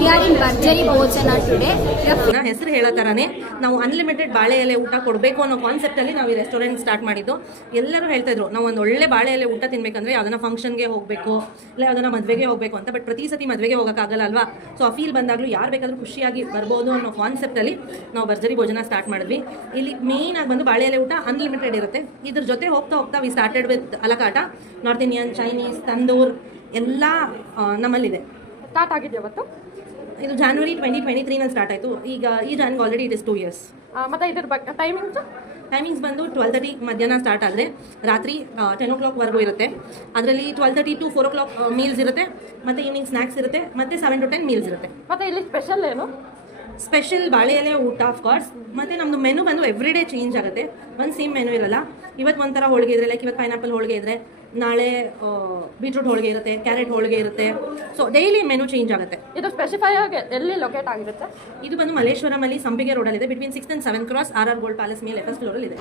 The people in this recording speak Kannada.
we are in Bharjari Bhojana today. ಹೆಸರು ಹೇಳೋ ಥರನೇ ನಾವು ಅನ್ಲಿಮಿಟೆಡ್ ಬಾಳೆ ಎಲೆ ಊಟ ಕೊಡಬೇಕು ಅನ್ನೋ ಕಾನ್ಸೆಪ್ಟಲ್ಲಿ ನಾವು ಈ ರೆಸ್ಟೋರೆಂಟ್ ಸ್ಟಾರ್ಟ್ ಮಾಡಿದ್ದು. ಎಲ್ಲರೂ ಹೇಳ್ತಾ ಇದ್ರು ನಾವು ಒಂದು ಒಳ್ಳೆ ಬಾಳೆ ಎಲೆ ಊಟ ತಿನ್ಬೇಕಂದ್ರೆ ಯಾವ್ದನ್ನ ಫಂಕ್ಷನ್ಗೆ ಹೋಗಬೇಕು ಇಲ್ಲ ಯಾವ್ದನ್ನ ಮದುವೆಗೆ ಹೋಗಬೇಕು ಅಂತ. ಬಟ್ ಪ್ರತಿ ಸತಿ ಮದುವೆಗೆ ಹೋಗೋಕ್ಕಾಗಲ್ಲ ಅಲ್ವಾ. ಸೊ ಆ ಫೀಲ್ ಬಂದಾಗಲೂ ಯಾರು ಬೇಕಾದರೂ ಖುಷಿಯಾಗಿ ಬರ್ಬೋದು ಅನ್ನೋ ಕಾನ್ಸೆಪ್ಟಲ್ಲಿ ನಾವು ಭರ್ಜರಿ ಭೋಜನ ಸ್ಟಾರ್ಟ್ ಮಾಡಿದ್ವಿ. ಇಲ್ಲಿ ಮೇನ್ ಆಗಿ ಬಂದು ಬಾಳೆ ಎಲೆ ಊಟ ಅನ್ಲಿಮಿಟೆಡ್ ಇರುತ್ತೆ. ಇದ್ರ ಜೊತೆ ಹೋಗ್ತಾ ಹೋಗ್ತಾ we started with a la carte, North Indian, Chinese, tandoor ಎಲ್ಲ ನಮ್ಮಲ್ಲಿದೆ. ಸ್ಟಾರ್ಟ್ ಆಗಿದೆ ಇವತ್ತು. ಇದು January 2023 ಸ್ಟಾರ್ಟ್ ಆಯಿತು. ಈಗ ಈ ಜಾನ್ಗೆ ಆಲ್ರೆಡಿ ಇಟ್ ಇಸ್ 2 years. ಮತ್ತು ಇದ್ರ ಬಗ್ಗೆ ಟೈಮಿಂಗ್ಸ್ ಬಂದು 12:30 ಮಧ್ಯಾಹ್ನ ಸ್ಟಾರ್ಟ್ ಆದರೆ ರಾತ್ರಿ 10 o'clockವರೆಗೂ ಇರುತ್ತೆ. ಅದರಲ್ಲಿ 12:30 to 4 o'clock ಮೀಲ್ಸ್ ಇರುತ್ತೆ, ಮತ್ತು ಈವ್ನಿಂಗ್ ಸ್ನ್ಯಾಕ್ಸ್ ಇರುತ್ತೆ, ಮತ್ತು 7 to 10 ಮೀಲ್ಸ್ ಇರುತ್ತೆ. ಮತ್ತು ಇಲ್ಲಿ ಸ್ಪೆಷಲ್ ಏನು? ಸ್ಪೆಷಲ್ ಬಾಳೆ ಎಲೆ ಊಟ ಆಫ್ ಕೋರ್ಸ್. ಮತ್ತು ನಮ್ಮದು ಮೆನು ಬಂದು ಎವ್ರಿ ಡೇ ಚೇಂಜ್ ಆಗುತ್ತೆ. ಒಂದು ಸೇಮ್ ಮೆನು ಇರಲ್ಲ. ಇವತ್ತು ಒಂಥರ ಹೋಳಿಗೆ ಇದ್ರೆ, ಲೈಕ್ ಇವತ್ತು ಪೈನಾಪಲ್ ಹೋಳಿಗೆ ಇದ್ರೆ ನಾಳೆ ಬೀಟ್ರೂಟ್ ಹೋಳಿಗೆ ಇರುತ್ತೆ, ಕ್ಯಾರೆಟ್ ಹೋಳಿಗೆ ಇರುತ್ತೆ. ಸೊ ಡೈಲಿ ಮೆನು ಚೇಂಜ್ ಆಗುತ್ತೆ. ಇದು ಸ್ಪೆಸಿಫೈ ಆಗಿ ಎಲ್ಲಿ ಲೊಕೇಟ್ ಆಗಿರುತ್ತೆ? ಇದು ಬಂದು ಮಲ್ಲೇಶ್ವರಮಲ್ಲಿ ಸಂಪಿಗೆ ರೋಡಲ್ಲಿದೆ. Between 6th and 7th cross RR gold palace ಮೇಲೆ ಫಸ್ಟ್ ಫ್ಲೋರಲ್ಲಿ ಇದೆ.